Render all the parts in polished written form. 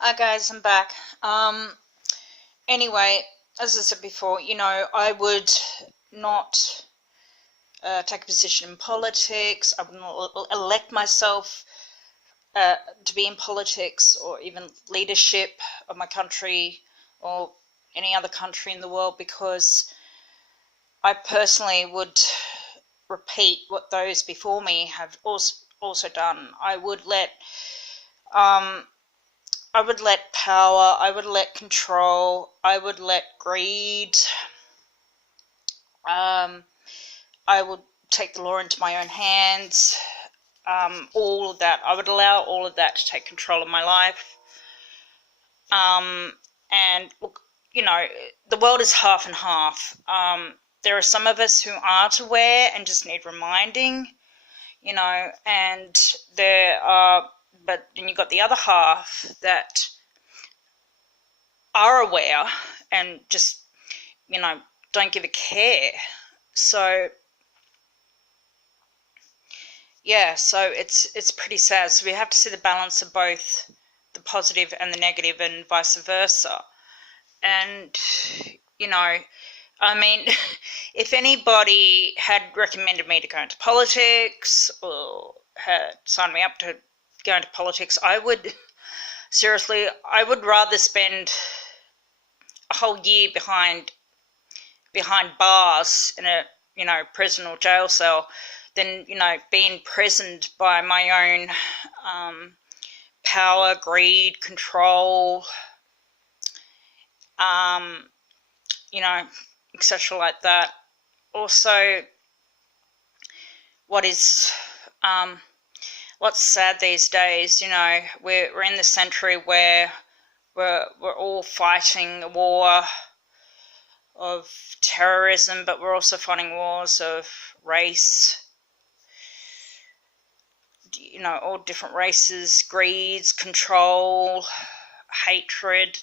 Hi guys, I'm back. Anyway, as I said before, I would not take a position in politics. I would not elect myself to be in politics or even leadership of my country or any other country in the world, because I personally would repeat what those before me have also done. I would let power, I would let control, I would let greed, I would take the law into my own hands, all of that. I would allow all of that to take control of my life. And look, the world is half and half. There are some of us who aren't aware and just need reminding, and but then you've got the other half that are aware and just, don't give a care. So, yeah, so it's pretty sad. So we have to see the balance of both the positive and the negative and vice versa. And, if anybody had recommended me to go into politics or had signed me up to go into politics, I would rather spend a whole year behind bars in a prison or jail cell than being imprisoned by my own power, greed, control, etc. like that. Also, what's sad these days, we're in the century where we're all fighting a war of terrorism, but we're also fighting wars of race, all different races, greeds, control, hatred,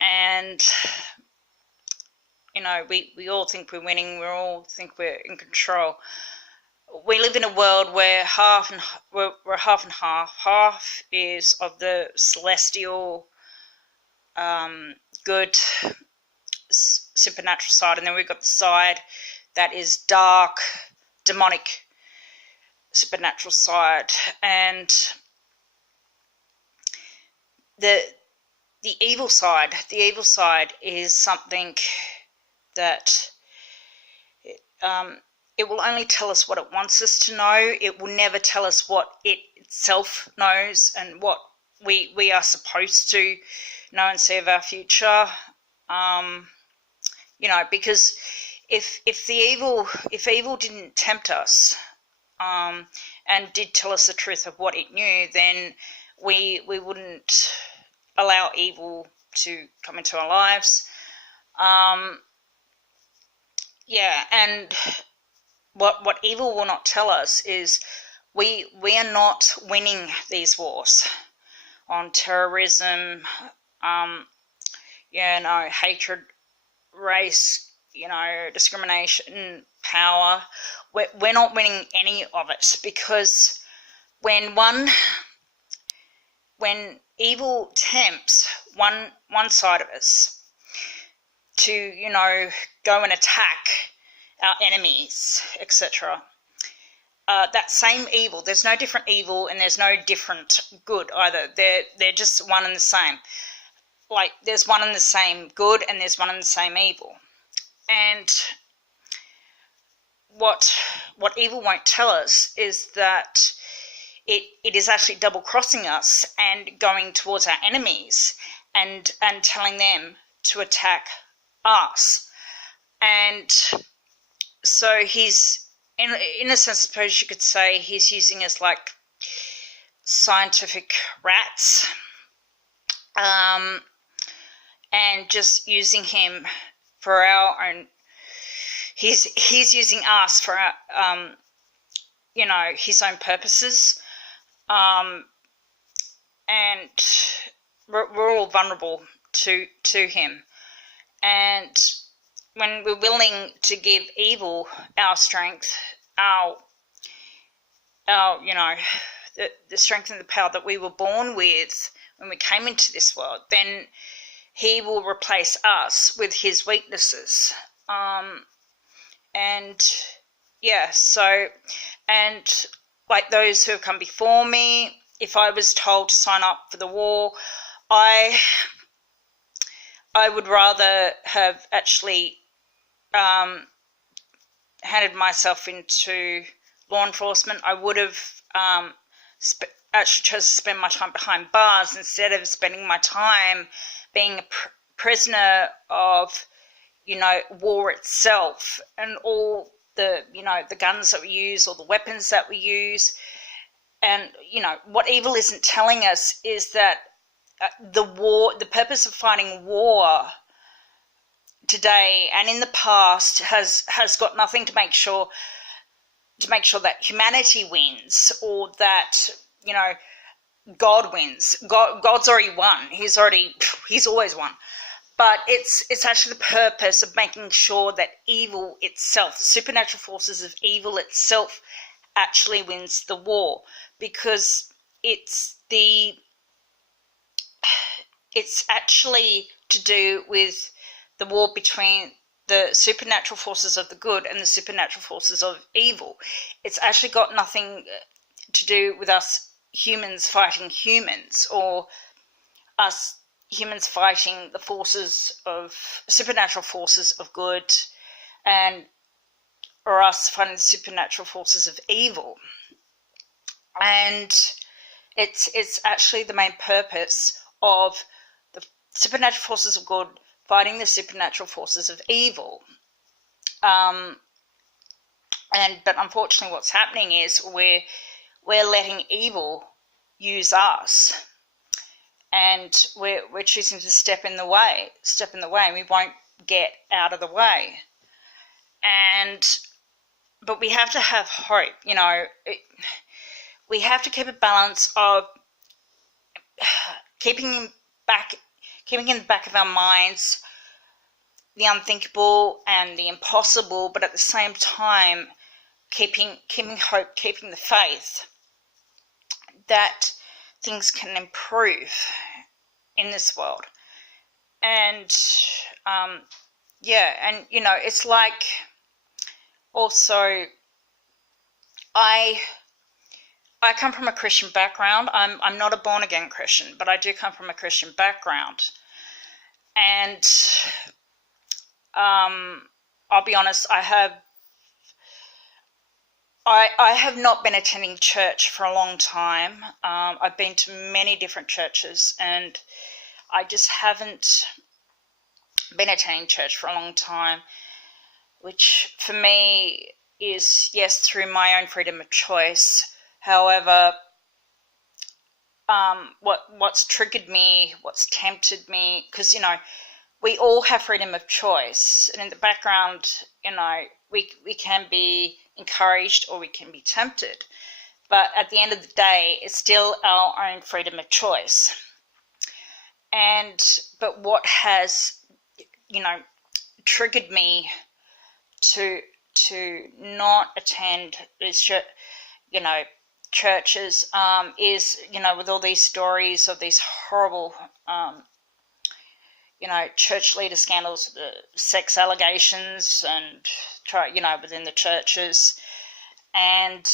and we all think we're winning, we all think we're in control. We live in a world where we're half and half. Half is of the celestial, good, supernatural side, and then we've got the side that is dark, demonic, supernatural side. And the evil side is something that it will only tell us what it wants us to know. It will never tell us what it itself knows and what we are supposed to know and see of our future. Because if evil didn't tempt us and did tell us the truth of what it knew, then we wouldn't allow evil to come into our lives. And what evil will not tell us is we are not winning these wars on terrorism, hatred, race, discrimination, power. We're not winning any of it, because when evil tempts one side of us to go and attack our enemies, etc., that same evil, there's no different evil and there's no different good either. They're just one and the same. Like, there's one and the same good and there's one and the same evil. And what evil won't tell us is that it is actually double-crossing us and going towards our enemies and telling them to attack us. And so he's, in a sense, I suppose you could say, he's using us like scientific rats, and just using him for our own. He's using us for our, his own purposes, and we're all vulnerable to him. And when we're willing to give evil our strength, the strength and the power that we were born with when we came into this world, then he will replace us with his weaknesses. And yeah, so, and like those who have come before me, if I was told to sign up for the war, I would rather have actually handed myself into law enforcement. I would have actually chose to spend my time behind bars instead of spending my time being a prisoner of, war itself and all the, the guns that we use or the weapons that we use. And, what evil isn't telling us is that the purpose of fighting war today and in the past has got nothing to make sure that humanity wins, or that God wins. God's already won. He's always won. But it's actually the purpose of making sure that evil itself, the supernatural forces of evil itself, actually wins the war, because it's actually to do with the war between the supernatural forces of the good and the supernatural forces of evil. It's actually got nothing to do with us humans fighting humans, or us humans fighting the supernatural forces of good, or us fighting the supernatural forces of evil. And it's actually the main purpose of the supernatural forces of good fighting the supernatural forces of evil. But unfortunately what's happening is we're letting evil use us, and we're choosing to step in the way, and we won't get out of the way. But we have to have hope, we have to keep a balance of keeping in the back of our minds the unthinkable and the impossible, but at the same time keeping hope, keeping the faith that things can improve in this world. And it's like, also, I come from a Christian background. I'm not a born-again Christian, but I do come from a Christian background. And I'll be honest, I have not been attending church for a long time. I've been to many different churches, and I just haven't been attending church for a long time, which for me is, yes, through my own freedom of choice. However, what's triggered me, what's tempted me, because, we all have freedom of choice, and in the background, we can be encouraged or we can be tempted, but at the end of the day, it's still our own freedom of choice. But what has, triggered me to not attend these churches is, with all these stories of these horrible church leader scandals, the sex allegations, and within the churches. And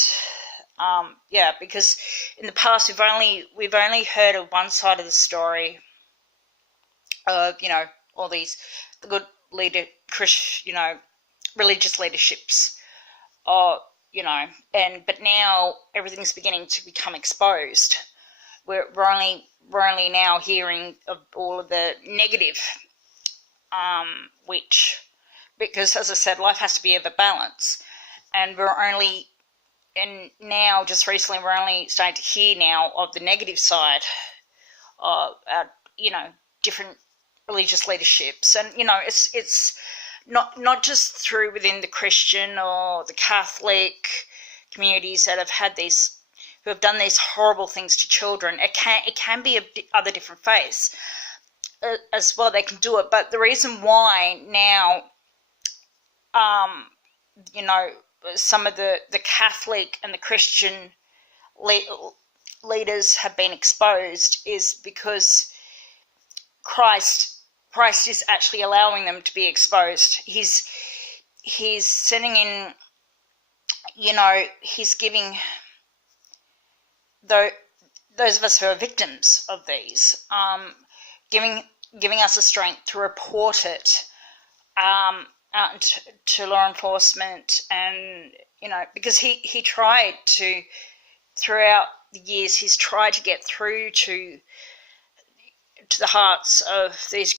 because in the past we've only heard of one side of the story of all these the good religious leaderships, but now everything's beginning to become exposed. We're only now hearing of all of the negative, because as I said, life has to be of a balance, and now just recently we're only starting to hear now of the negative side of different religious leaderships, and it's not just through within the Christian or the Catholic communities that who have done these horrible things to children. It can be other different faiths as well. They can do it, but the reason why now, some of the Catholic and the Christian leaders have been exposed is because Christ is actually allowing them to be exposed. He's sending in, he's giving those of us who are victims of these, giving us the strength to report it out to law enforcement, and because he tried to, throughout the years, he's tried to get through to the hearts of these